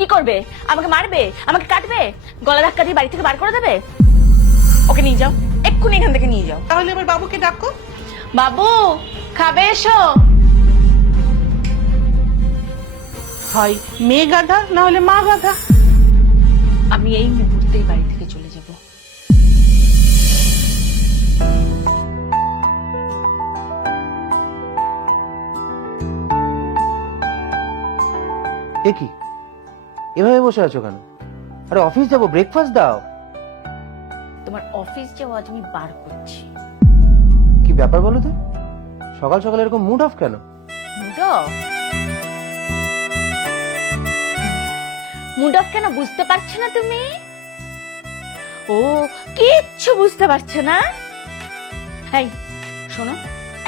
কি করবে? আমাকে মারবে? আমাকে কাটবে? গলা ধাক্কা দিয়ে বাড়ি থেকে বার করে দেবে? ওকে নিয়ে যাও, এক্ষুনি এখান থেকে নিয়ে যাও। তাহলে এবার বাবুকে ডাকো। বাবু, খাবে এসো। হয় মেয়ে গাধা না হলে মা গাধা। আমি এই মুহূর্তেই বাড়ি থেকে চলে যাব। এ কি এভাবে বসে আছো কেন? আরে অফিস যাবো, ব্রেকফাস্ট দাও। তোমার অফিস যাওয়া আজ আমি বার করছি। কি ব্যাপার বলো তো, সকাল সকাল এরকম মুড অফ কেন? মুড অফ কেন বুঝতে পারছো না তুমি? ও, কিচ্ছু বুঝতে পারছো না। এই শোনো,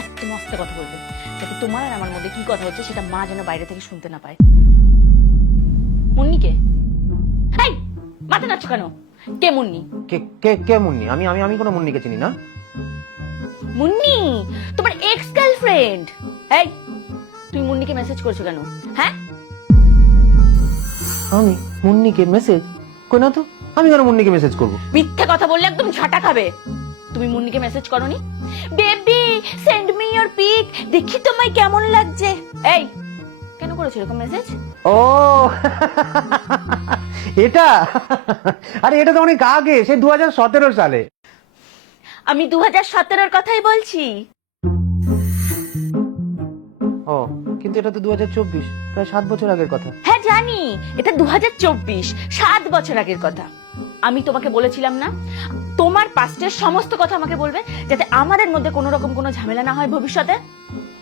একদম আস্তে কথা বলবে, যাতে তোমার আর আমার মধ্যে কি কথা হচ্ছে সেটা মা যেন বাইরে থেকে শুনতে না পায়। মুন্নিকে? এই মাথা নাচ্ছ কেন? কে মুন্নি? কে কে কে মুন্নি? আমি আমি আমি কোনো মুন্নিকে চিনি না। মুন্নি তোমার এক্স গার্লফ্রেন্ড। এই তুমি মুন্নিকে মেসেজ করছো কেন? হ্যাঁ, আমি মুন্নিকে মেসেজ কই না তো। আমি কেন মুন্নিকে মেসেজ করব? মিথ্যে কথা বললে একদম ঝাঁটা খাবে। তুমি মুন্নিকে মেসেজ করোনি? Baby send me your pic, দেখি তোমায় কেমন লাগছে। এই কেন করেছো এরকম মেসেজ? ও এটা, আরে এটা তো অনেক আগে, সে 2017 সালে। আমি 2017-র কথাই বলছি। ও কিন্তু এটা তো 2024, প্রায় 7 বছর আগের কথা। হ্যাঁ জানি, এটা 2024, 7 বছর আগের কথা। আমি তোমাকে বলেছিলাম না, তোমার পাস্টের সমস্ত কথা আমাকে বলবে, যাতে আমাদের মধ্যে কোনো রকম কোনো ঝামেলা না হয় ভবিষ্যতে।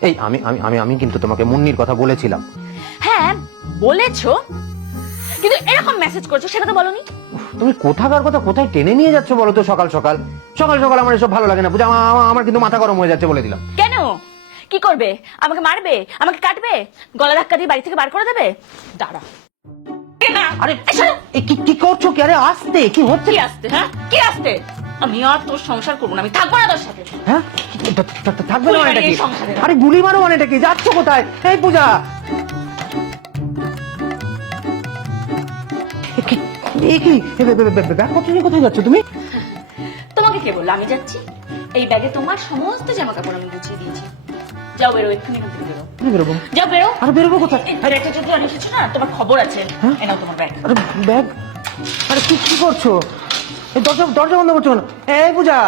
এই আমি আমি আমি আমি কিন্তু তোমাকে মুন্নির কথা বলেছিলাম। হ্যাঁ বলেছো, কিন্তু এরকম মেসেজ করছো সেটা তো বলনি। তুমি কোথাকার কথা কোথায় টেনে নিয়ে যাচ্ছ বলো তো? সকাল সকাল সকাল সকাল আমার এসব ভালো লাগে না পূজা। আমার কিন্তু মাথা গরম হয়ে যাচ্ছে বলে দিলাম। কেন? কি করবে? আমাকে মারবে? আমাকে কাটবে? গলা ধাক্কা দিয়ে বাড়ি থেকে বার করে দেবে? দাঁড়া। আরে কি কি করছো? কি আরে আস্তে, কি হচ্ছে? কি আসতে? হ্যাঁ কি আসতে? আমি আর তোর সংসার করবো না, আমি থাকবো না তোর সাথে। হ্যাঁ থাকবে না মানেটা কি? এই সংসারে। আরে গুলি মারো মানেটা কি? যাচ্ছ কোথায়? এই পূজা, কোথায় যাচ্ছ তুমি? তোমাকে কে বললো আমি যাচ্ছি? এই ব্যাগে তোমার সমস্ত জামা কাপড় আমি গুছিয়ে দিয়েছি। যাও বেরো, এক্ষুনি এখান থেকে বেরো। বেরোবো? যাও বেরো। আরে বেরোবো কোথায়? আরে একটা যদি আনি এসেছো না, তোমার খবর আছে। হ্যাঁ? এ নাও তোমার ব্যাগ। আরে ব্যাগ? আরে কি কি করছো? এই দরজা দরজা বন্ধ করছো কেন? এই পূজা,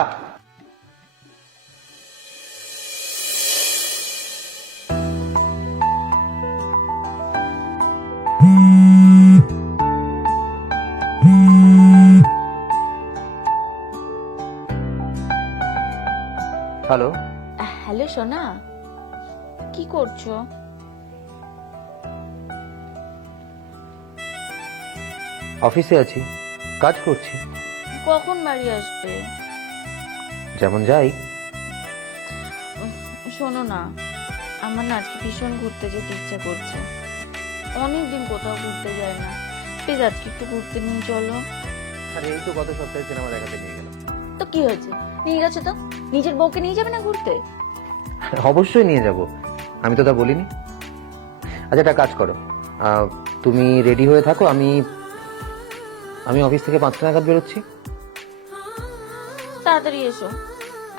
হ্যালো। হ্যালো সোনা, কি করছো? অফিসে আছি, কাজ করছি। কখন বাড়ি আসবে? যেমন যাই। শোনো না, আমার না আজকে ভীষণ ঘুরতে যেতে ইচ্ছা করছে। অনেকদিন কোথাও ঘুরতে যায় না, প্লিজ আজকে একটু ঘুরতে নিয়ে চলো। আরে এই তো গত সপ্তাহে সিনেমা দেখাতে নিয়ে গেলাম। তো কি হয়েছে, নিয়ে গেছে তো। নিজের বউকে নিয়ে যাবে না ঘুরতে? অবশ্যই নিয়ে যাব, আমি তো তা বলিনি। আচ্ছা একটা কাজ করো, তুমি রেডি হয়ে থাকো, আমি আমি অফিস থেকে 5টা নাগাদ বেরোচ্ছি। তাড়াতাড়ি এসো,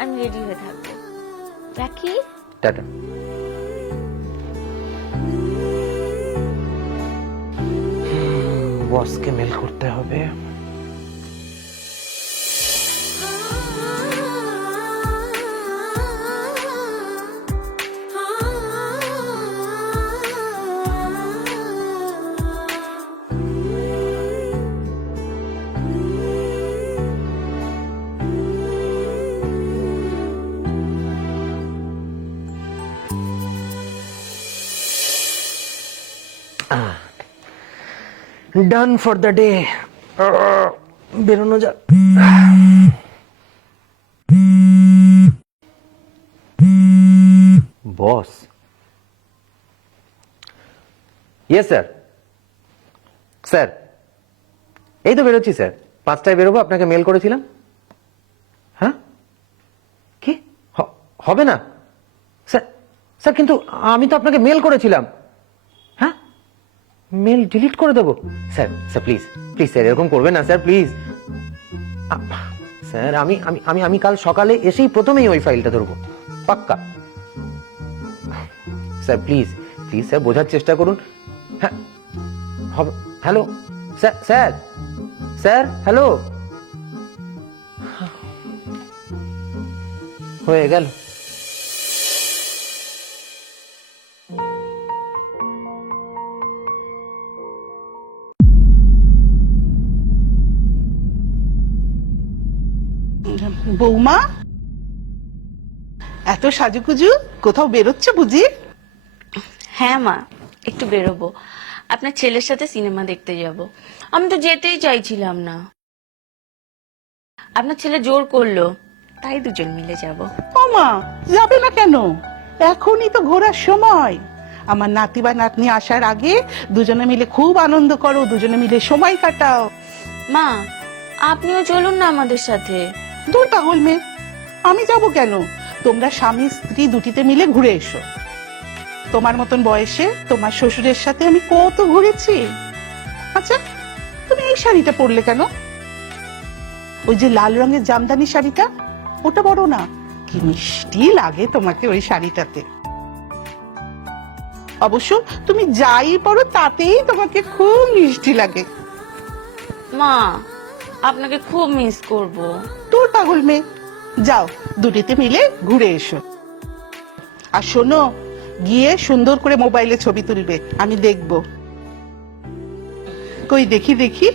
আমি রেডি হয়ে থাকবো। রাখি। টাটা। বসকে মেল করতে হবে। Done for the day. বেরোনো যাক। বস? Yes sir. স্যার এই তো বেরোচ্ছি স্যার, 5টায় বেরোবো, আপনাকে মেল করেছিলাম। হ্যাঁ কি হবে না স্যার? স্যার কিন্তু আমি তো আপনাকে মেল করেছিলাম। হ্যাঁ মেল ডিলিট করে দেবো? Sir sir please please sir, এরকম করবেন না স্যার, প্লিজ। স্যার আমি আমি আমি আমি কাল সকালে এসেই প্রথমেই ওই ফাইলটা ধরবো, পাক্কা। স্যার প্লিজ প্লিজ স্যার, বোঝার চেষ্টা করুন। হ্যাঁ হবে। Hello sir, sir sir hello, হয়ে গেল। বৌমা, এত সাজুকুজু, কোথাও বেরোচ্ছে বুঝি? হ্যাঁ মা, একটু বেরোবো, আপনার ছেলের সাথে সিনেমা দেখতে যাব। আমি তো যেতেই চাইছিলাম না, আপনার ছেলে জোর করলো, তাই দুজন মিলে যাব। বৌমা যাবে না কেন? এখনই তো ঘোরার সময়। আমার নাতি বা নাতনি আসার আগে দুজনে মিলে খুব আনন্দ করো, দুজনে মিলে সময় কাটাও। মা, আপনিও চলুন না আমাদের সাথে। দূর পাগল মেয়ে, আমি যাব কেন? তোমরা স্বামী স্ত্রী দুটিতে মিলে ঘুরে এসো। তোমার মতন বয়সে তোমার শ্বশুরের সাথে আমি কত ঘুরেছি। আচ্ছা, তুমি এই শাড়িটা পরলে কেন? ওই যে লাল রঙের জামদানি শাড়িটা, ওটা বড় না, কি মিষ্টি লাগে তোমাকে ওই শাড়িটাতে। অবশ্য তুমি যাই পরো তাতেই তোমাকে খুব মিষ্টি লাগে। মা, আপনাকে খুব মিস করব। তোর পাগল মেয়ে, যাও দুটিতে মিলে ঘুরে এসো। আর শোনো, গিয়ে সুন্দর করে মোবাইলে ছবি তুলবে, আমি দেখব। কই দেখি দেখি।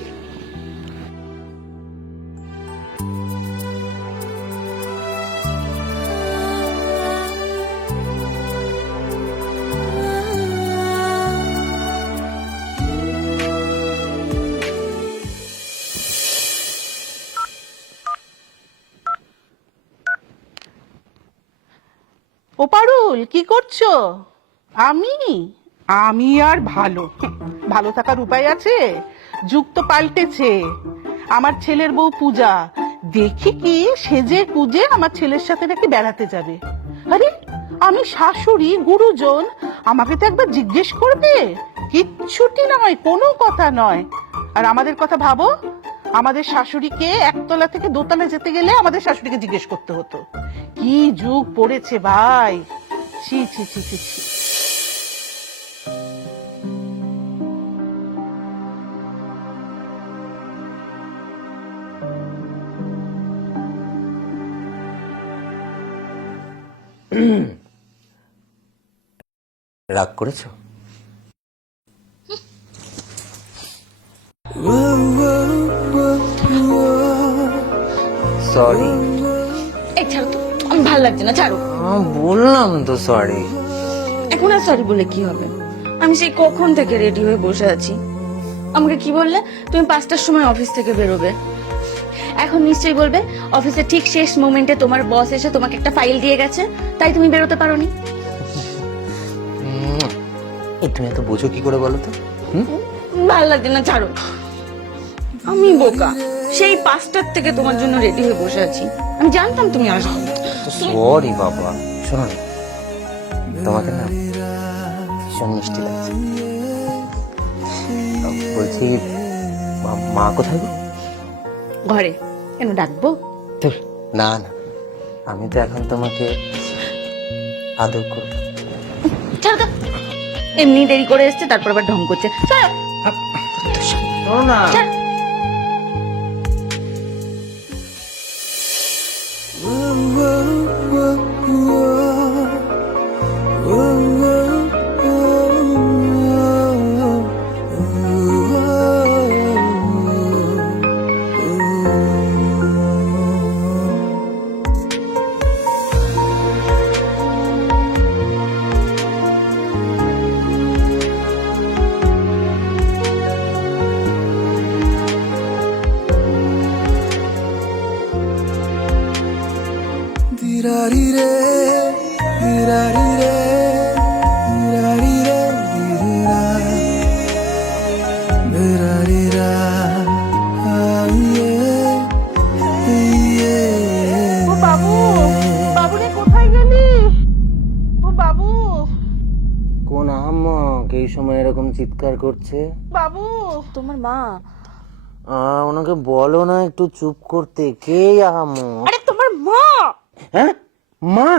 ও পারুল, কি করছো? আমি আমি আর ভালো ভালো থাকার উপায় আছে? যুগ তো পাল্টেছে। আমার ছেলের বউ পূজা, দেখি কি সেজে গুজে আমার ছেলের সাথে নাকি বেড়াতে যাবে। আরে আমি শাশুড়ি, গুরুজন, আমাকে তো একবার জিজ্ঞেস করবে? কিচ্ছুটি নয়, কোনো কথা নয়। আর আমাদের কথা ভাবো, আমাদের শাশুড়িকে একতলা থেকে দোতলা যেতে গেলে আমাদের শাশুড়িকে জিজ্ঞেস করতে হতো। কি যুগ পড়েছে ভাই, ছি ছি ছি ছি ছি। রাগ করেছো? সরি। এই ছাড়ো তো, আমি ভালো লাগছে না, ছাড়ো। বললাম তো সরি। এখন আর সরি বলে কি হবে? আমি সেই কখন থেকে রেডি হয়ে বসে আছি। আমাকে কি বললে? তুমি 5টার সময় অফিস থেকে বেরোবে। এখন নিশ্চয়ই বলবে অফিসের ঠিক শেষ মোমেন্টে তোমার বস এসে তোমাকে একটা ফাইল দিয়ে গেছে, তাই তুমি বেরোতে পারোনি। তুমি এত বোঝো কি করে বলো তো? ভালো লাগছে না, ছাড়ো। আমি বোকা, সেই 5টার থেকে তোমার জন্য রেডি হয়ে বসে আছি। আমি জানতাম তুমি আসবে। সরি বাবা। শোনো না, তোমাকে না ভীষণ মিষ্টি লাগছে। বলছি, মা কোথায় গো? ঘরে। কেন ডাকবো? ধুর, না না, আমি তো এখন তোমাকে আদর করব। ছাড়ো তো, এমনি দেরি করে এসছে, তারপর আবার ঢং করছে। ছাড়ো। শোনো না। ছাড়ো। ও বাবু, বাবু রে কোথায় গেলি? ও বাবু, কোন আম্মক এই সময় এরকম চিৎকার করছে? বাবু, তোমার মা। ওনাকে বলো না একটু চুপ করতে। কে আহামো? আরে তোমার মা। হ্যাঁ, মা?